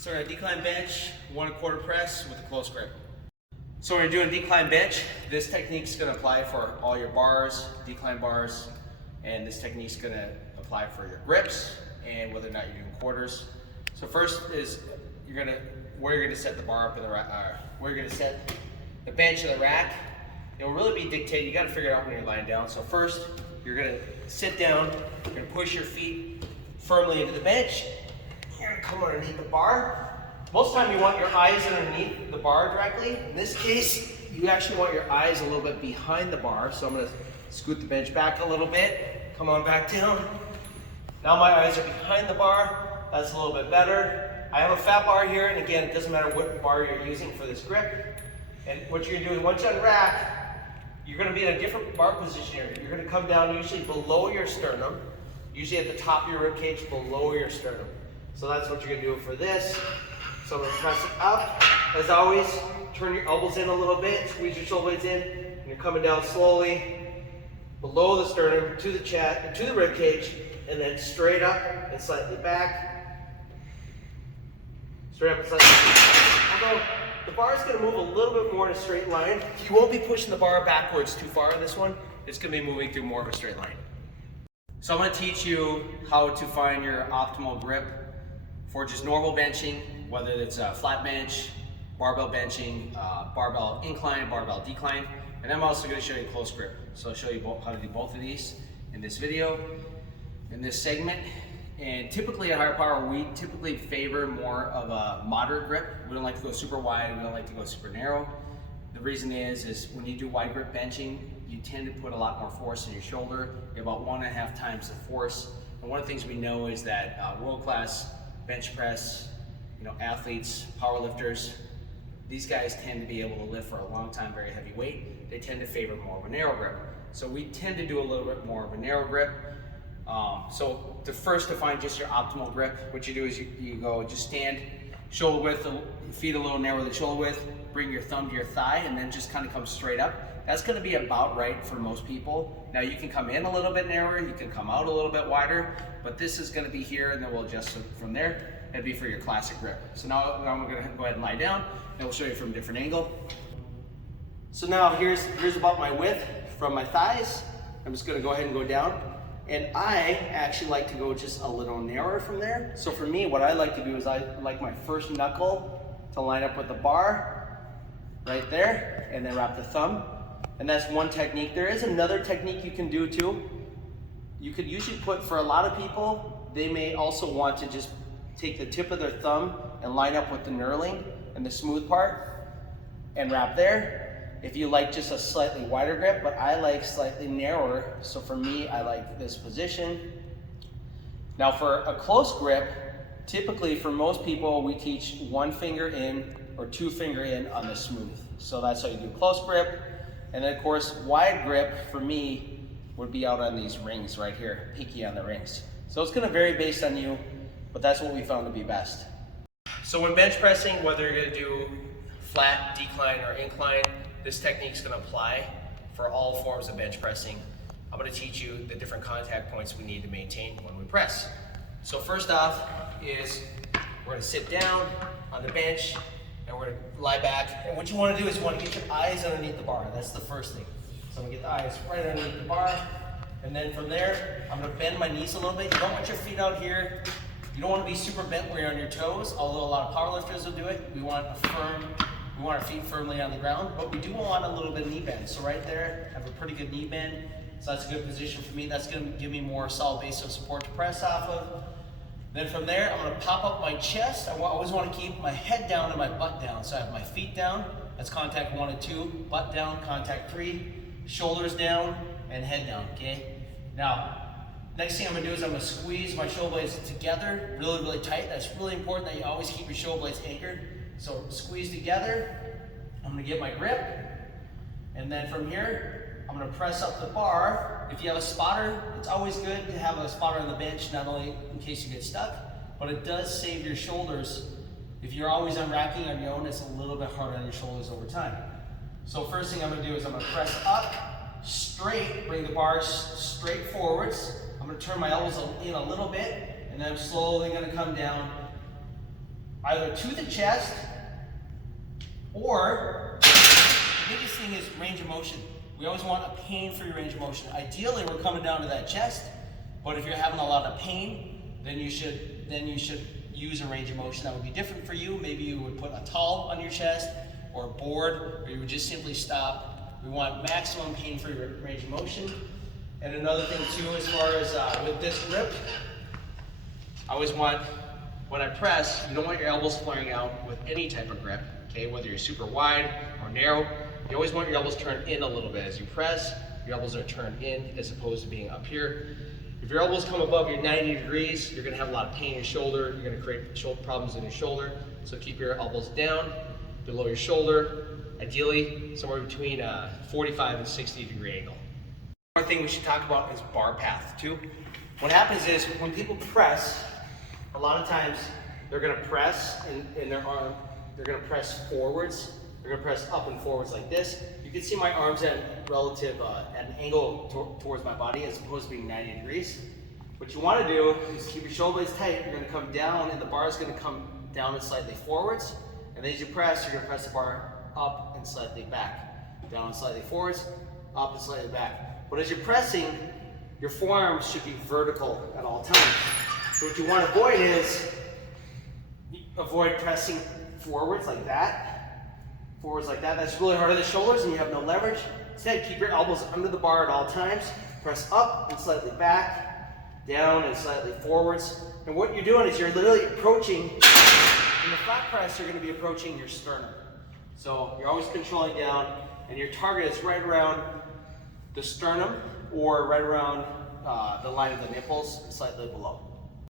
So we're gonna decline bench, 1/4 press with a close grip. So when you're doing decline bench, this technique's gonna apply for all your bars, decline bars, and this technique's gonna apply for your grips and whether or not you're doing quarters. So first is where you're gonna set the bar up in the where you're gonna set the bench in the rack. It will really be dictated. You gotta figure it out when you're lying down. So first, you're gonna sit down. You're gonna push your feet firmly into the bench. You're gonna come underneath the bar. Most of the time you want your eyes underneath the bar directly. In this case, you actually want your eyes a little bit behind the bar. So I'm gonna scoot the bench back a little bit. Come on back down. Now my eyes are behind the bar. That's a little bit better. I have a fat bar here, and again, it doesn't matter what bar you're using for this grip. And what you're gonna do is once you unrack, you're gonna be in a different bar position here. You're gonna come down usually below your sternum, usually at the top of your rib cage, below your sternum. So that's what you're gonna do for this. So I'm gonna press it up. As always, turn your elbows in a little bit, squeeze your shoulder blades in, and you're coming down slowly below the sternum to the chest, to the rib cage, and then straight up and slightly back. Straight up and slightly back. Although the bar is gonna move a little bit more in a straight line. You won't be pushing the bar backwards too far on this one. It's gonna be moving through more of a straight line. So I'm gonna teach you how to find your optimal grip for just normal benching, whether it's a flat bench, barbell benching, barbell incline, barbell decline, and I'm also going to show you close grip. So I'll show you how to do both of these in this video, in this segment. And typically at Higher Power, we typically favor more of a moderate grip. We don't like to go super wide, we don't like to go super narrow. The reason is when you do wide grip benching, you tend to put a lot more force in your shoulder, about 1.5 times the force. And one of the things we know is that world-class bench press, athletes, power lifters, these guys tend to be able to lift for a long time, very heavy weight. They tend to favor more of a narrow grip. So we tend to do a little bit more of a narrow grip. So to find just your optimal grip, what you do is you go just stand shoulder width, feet a little narrower than shoulder width, bring your thumb to your thigh, and then just kind of come straight up. That's gonna be about right for most people. Now you can come in a little bit narrower, you can come out a little bit wider, but this is gonna be here, and then we'll adjust it from there. That'd be for your classic grip. So now I'm gonna go ahead and lie down, and we'll show you from a different angle. So now here's about my width from my thighs. I'm just gonna go ahead and go down. And I actually like to go just a little narrower from there. So for me, what I like to do is I like my first knuckle to line up with the bar, right there, and then wrap the thumb. And that's one technique. There is another technique you can do too. You could usually put, for a lot of people, they may also want to just take the tip of their thumb and line up with the knurling and the smooth part and wrap there. If you like just a slightly wider grip, but I like slightly narrower. So for me, I like this position. Now for a close grip, typically for most people, we teach 1 finger in or 2 finger in on the smooth. So that's how you do close grip. And then of course, wide grip for me would be out on these rings right here, pinky on the rings. So it's gonna vary based on you, but that's what we found to be best. So when bench pressing, whether you're gonna do flat, decline, or incline, this technique's gonna apply for all forms of bench pressing. I'm gonna teach you the different contact points we need to maintain when we press. So first off is we're gonna sit down on the bench and we're gonna lie back. And what you wanna do is you wanna get your eyes underneath the bar. That's the first thing. So I'm gonna get the eyes right underneath the bar. And then from there, I'm gonna bend my knees a little bit. You don't want your feet out here. You don't want to be super bent where you're on your toes, although a lot of powerlifters will do it. We want our feet firmly on the ground, but we do want a little bit of knee bend. So right there, I have a pretty good knee bend. So that's a good position for me. That's gonna give me more solid base of support to press off of. Then from there, I'm gonna pop up my chest. I always wanna keep my head down and my butt down. So I have my feet down, that's contact 1 and 2, butt down, contact 3, shoulders down, and head down, okay? Now, next thing I'm gonna do is I'm gonna squeeze my shoulder blades together, really, really tight. That's really important that you always keep your shoulder blades anchored. So squeeze together, I'm gonna get my grip, and then from here, I'm gonna press up the bar. If you have a spotter, it's always good to have a spotter on the bench, not only in case you get stuck, but it does save your shoulders. If you're always unracking on your own, it's a little bit harder on your shoulders over time. So first thing I'm gonna do is I'm gonna press up, straight, bring the bars straight forwards. I'm gonna turn my elbows in a little bit, and then I'm slowly gonna come down either to the chest, or the biggest thing is range of motion. We always want a pain-free range of motion. Ideally, we're coming down to that chest, but if you're having a lot of pain, then you should use a range of motion that would be different for you. Maybe you would put a towel on your chest, or a board, or you would just simply stop. We want maximum pain-free range of motion. And another thing too, as far as with this grip, I always want, when I press, you don't want your elbows flaring out with any type of grip, okay? Whether you're super wide or narrow, you always want your elbows turned in a little bit. As you press, your elbows are turned in as opposed to being up here. If your elbows come above your 90 degrees, you're gonna have a lot of pain in your shoulder. You're gonna create shoulder problems in your shoulder. So keep your elbows down, below your shoulder, ideally somewhere between a 45 and 60 degree angle. One thing we should talk about is bar path too. What happens is when people press, a lot of times they're gonna press in their arm, they're gonna press forwards, they're gonna press up and forwards like this. You can see my arms at an angle towards my body as opposed to being 90 degrees. What you wanna do is keep your shoulder blades tight. You're gonna come down and the bar is gonna come down and slightly forwards. And then as you press, you're gonna press the bar up and slightly back. Down and slightly forwards, up and slightly back. But as you're pressing, your forearms should be vertical at all times. So what you want to avoid is, avoid pressing forwards like that. Forwards like that. That's really hard on the shoulders and you have no leverage. Instead, keep your elbows under the bar at all times. Press up and slightly back, down and slightly forwards. And what you're doing is you're literally approaching, in the flat press, you're going to be approaching your sternum. So you're always controlling down and your target is right around the sternum or right around the line of the nipples, slightly below.